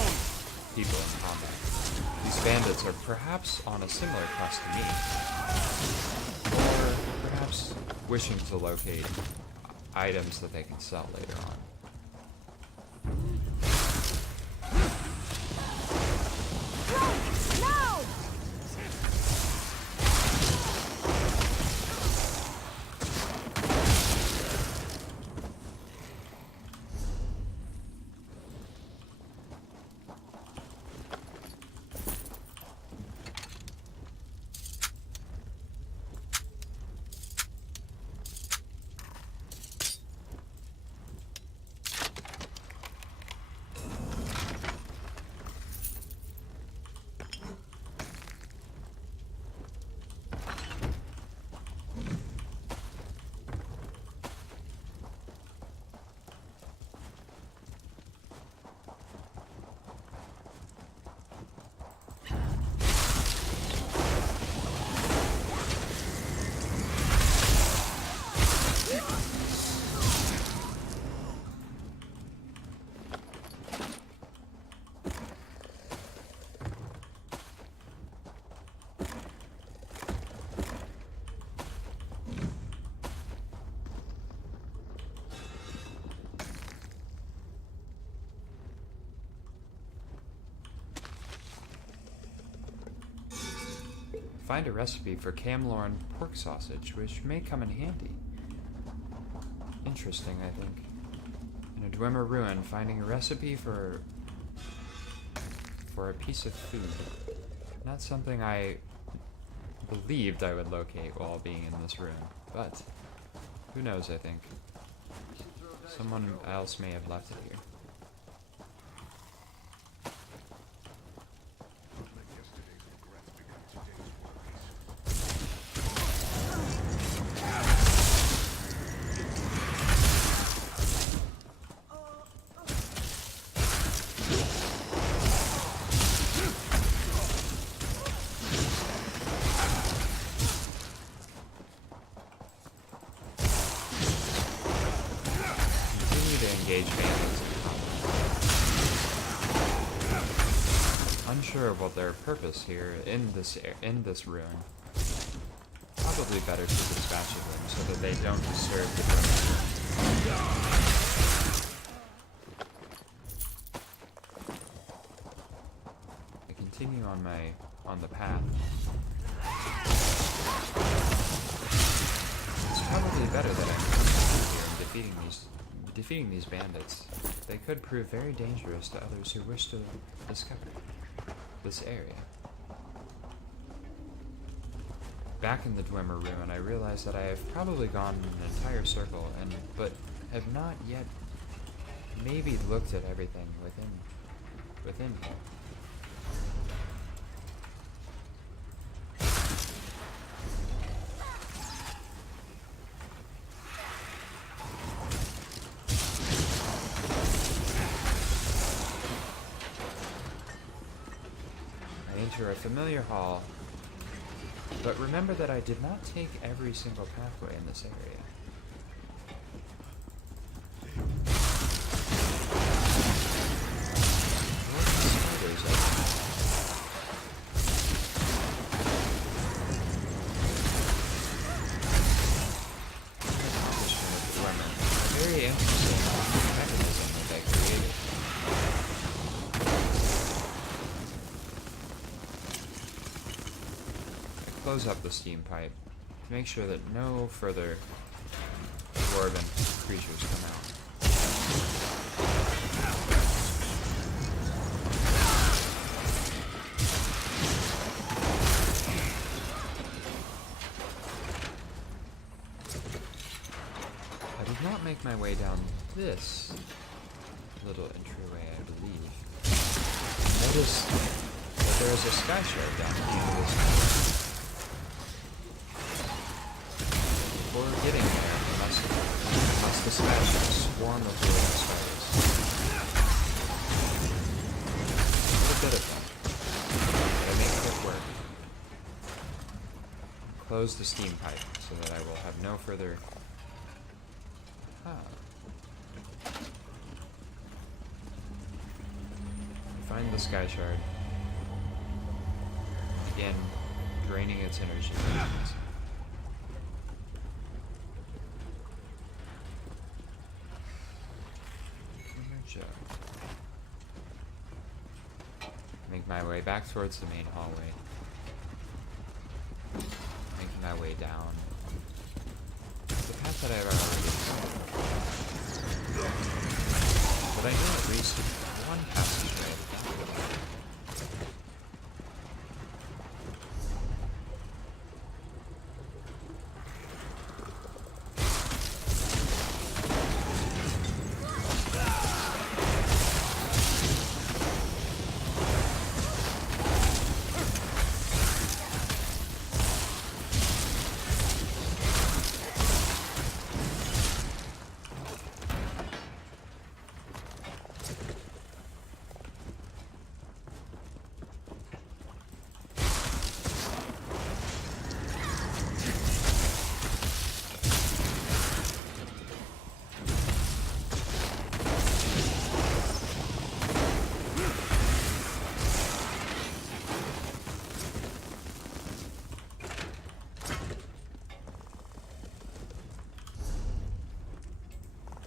people in combat. These bandits are perhaps on a similar quest to me, or perhaps wishing to locate items that they can sell later on. Find a recipe for Camlorn pork sausage, which may come in handy. Interesting, I think. In a Dwemer ruin, finding a recipe for a piece of food. Not something I believed I would locate while being in this room, but who knows, I think. Someone else may have left it here. Unsure of what their purpose here in this room. Probably better to dispatch of them so that they don't disturb the room. I continue on the path. It's probably better that I come here and defeating these bandits. They could prove very dangerous to others who wish to discover this area. Back in the Dwemer ruin, I realize that I have probably gone an entire circle, but have not yet maybe looked at everything within here. A familiar hall, but remember that I did not take every single pathway in this area. Very interesting mechanism that they created. Close up the steam pipe to make sure that no further dwarven creatures come out. I'll make my way down this little entryway, I believe. Notice that there is a sky shard down at the end of this hallway. Before getting there, we must dispatch a swarm of rolling spiders. A bit of them, but I make it work. Close the steam pipe so that I will have no further... Find the sky shard. Again, draining its energy. Make my way back towards the main hallway. Making my way down the path that I've already taken. But I know at least one passageway.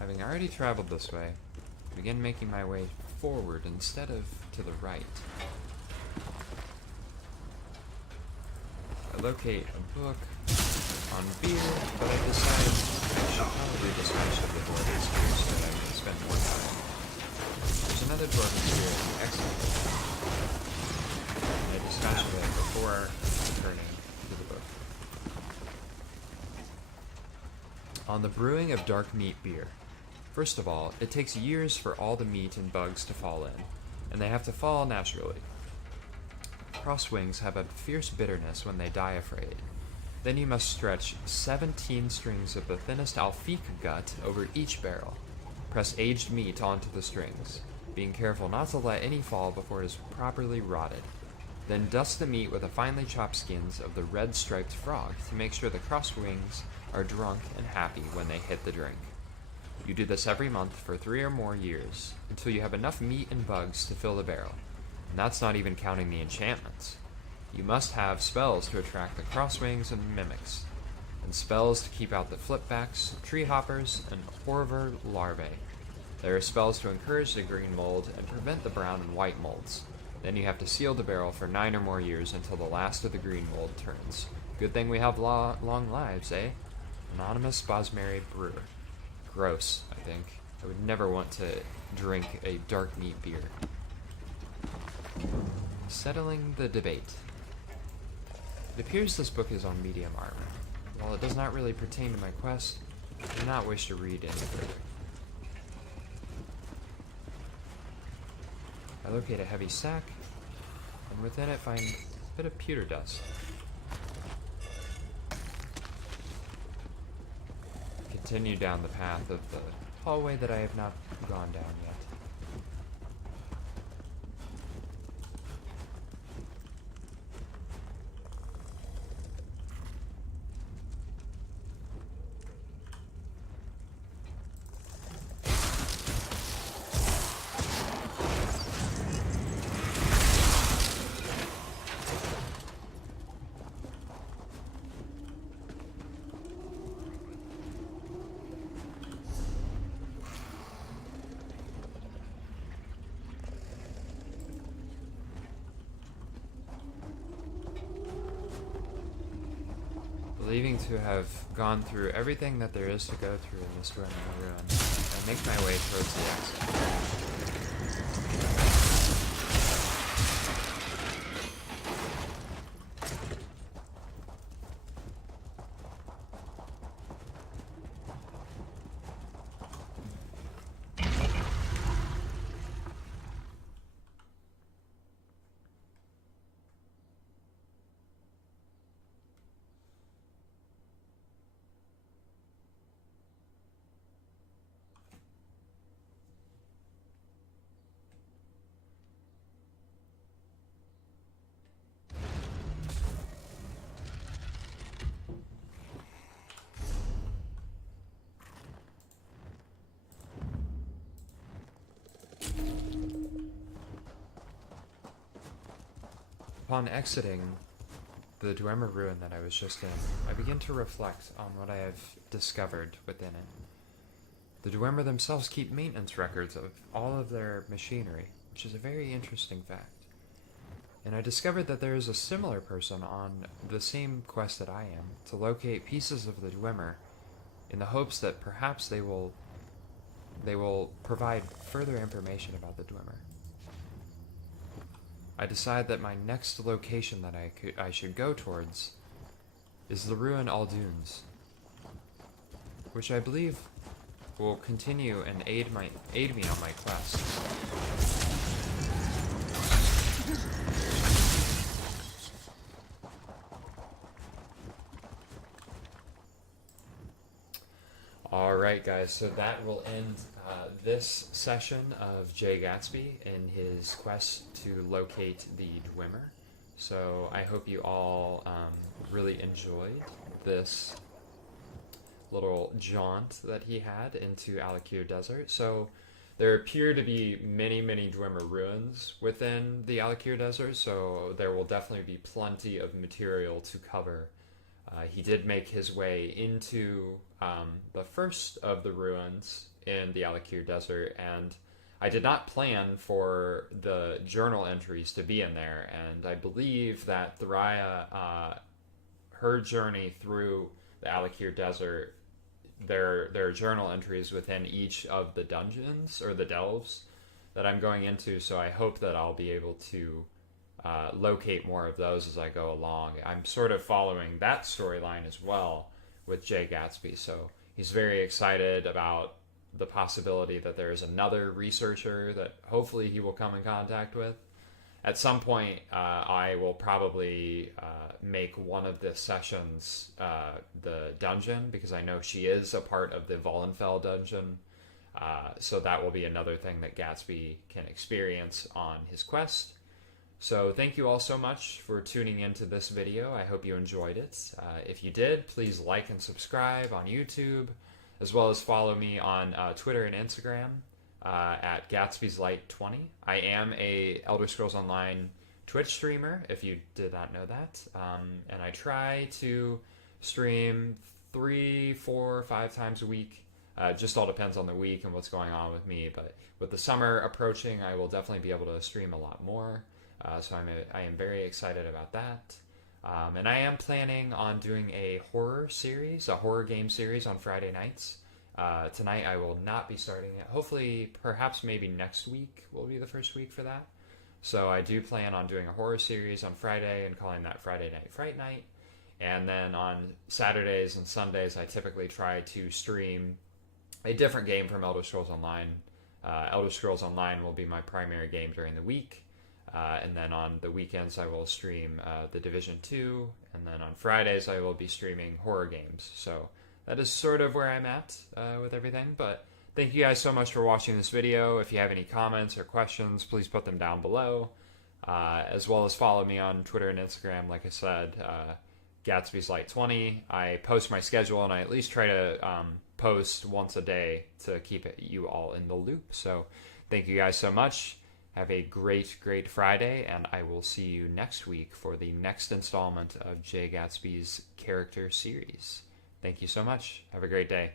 Having already traveled this way, I begin making my way forward instead of to the right. I locate a book on beer, but I decide I should probably dispatch it before it is here so that I can spend more time. There's another dwarven spear in the exit. I dispatched it before returning to the book. On the brewing of dark meat beer. First of all, it takes years for all the meat and bugs to fall in, and they have to fall naturally. Crosswings have a fierce bitterness when they die afraid. Then you must stretch 17 strings of the thinnest alfiq gut over each barrel. Press aged meat onto the strings, being careful not to let any fall before it is properly rotted. Then dust the meat with the finely chopped skins of the red-striped frog to make sure the crosswings are drunk and happy when they hit the drink. You do this every month for 3 or more years, until you have enough meat and bugs to fill the barrel. And that's not even counting the enchantments. You must have spells to attract the crosswings and mimics, and spells to keep out the flipbacks, tree hoppers, and horvor larvae. There are spells to encourage the green mold and prevent the brown and white molds. Then you have to seal the barrel for 9 or more years until the last of the green mold turns. Good thing we have long lives, eh? Anonymous Bosmary Brewer. Gross, I think. I would never want to drink a dark meat beer. Settling the debate. It appears this book is on medium armor. While it does not really pertain to my quest, I do not wish to read any further. I locate a heavy sack, and within it find a bit of pewter dust. Continue down the path of the hallway that I have not gone down yet. Believing to have gone through everything that there is to go through in this ruin, I make my way towards the exit. Upon exiting the Dwemer ruin that I was just in, I begin to reflect on what I have discovered within it. The Dwemer themselves keep maintenance records of all of their machinery, which is a very interesting fact. And I discovered that there is a similar person on the same quest that I am, to locate pieces of the Dwemer, in the hopes that perhaps they will provide further information about the Dwemer. I decide that my next location that I should go towards is the ruin Aldunes, which I believe will continue and aid me on my quest. Alright guys, so that will end this session of Jay Gatsby in his quest to locate the Dwemer. So I hope you all really enjoyed this little jaunt that he had into Alik'r Desert. So there appear to be many Dwemer ruins within the Alik'r Desert, so there will definitely be plenty of material to cover. He did make his way into the first of the ruins in the Alik'r Desert, and I did not plan for the journal entries to be in there, and I believe that Tharayya, her journey through the Alik'r Desert, there are journal entries within each of the dungeons, or the delves, that I'm going into, so I hope that I'll be able to locate more of those as I go along. I'm sort of following that storyline as well with Jay Gatsby, so he's very excited about the possibility that there is another researcher that hopefully he will come in contact with. At some point, I will probably make one of the sessions the dungeon, because I know she is a part of the Vollenfell dungeon, so that will be another thing that Gatsby can experience on his quest. So thank you all so much for tuning into this video. I hope you enjoyed it. If you did, please like and subscribe on YouTube, as well as follow me on Twitter and Instagram at Gatsby's Light 20. I am a Elder Scrolls Online Twitch streamer, if you did not know that. And I try to stream 3, 4, 5 times a week. Just all depends on the week and what's going on with me. But with the summer approaching, I will definitely be able to stream a lot more. So I am very excited about that. And I am planning on doing a horror game series on Friday nights. Tonight I will not be starting it. Hopefully, perhaps maybe next week will be the first week for that. So I do plan on doing a horror series on Friday and calling that Friday Night Fright Night. And then on Saturdays and Sundays, I typically try to stream a different game from Elder Scrolls Online. Elder Scrolls Online will be my primary game during the week. And then on the weekends I will stream The Division 2, and then on Fridays I will be streaming horror games. So that is sort of where I'm at with everything, but thank you guys so much for watching this video. If you have any comments or questions, please put them down below, as well as follow me on Twitter and Instagram. Like I said, Gatsby's Light 20. I post my schedule, and I at least try to post once a day to keep you all in the loop. So thank you guys so much. Have a great Friday, and I will see you next week for the next installment of Jay Gatsby's character series. Thank you so much. Have a great day.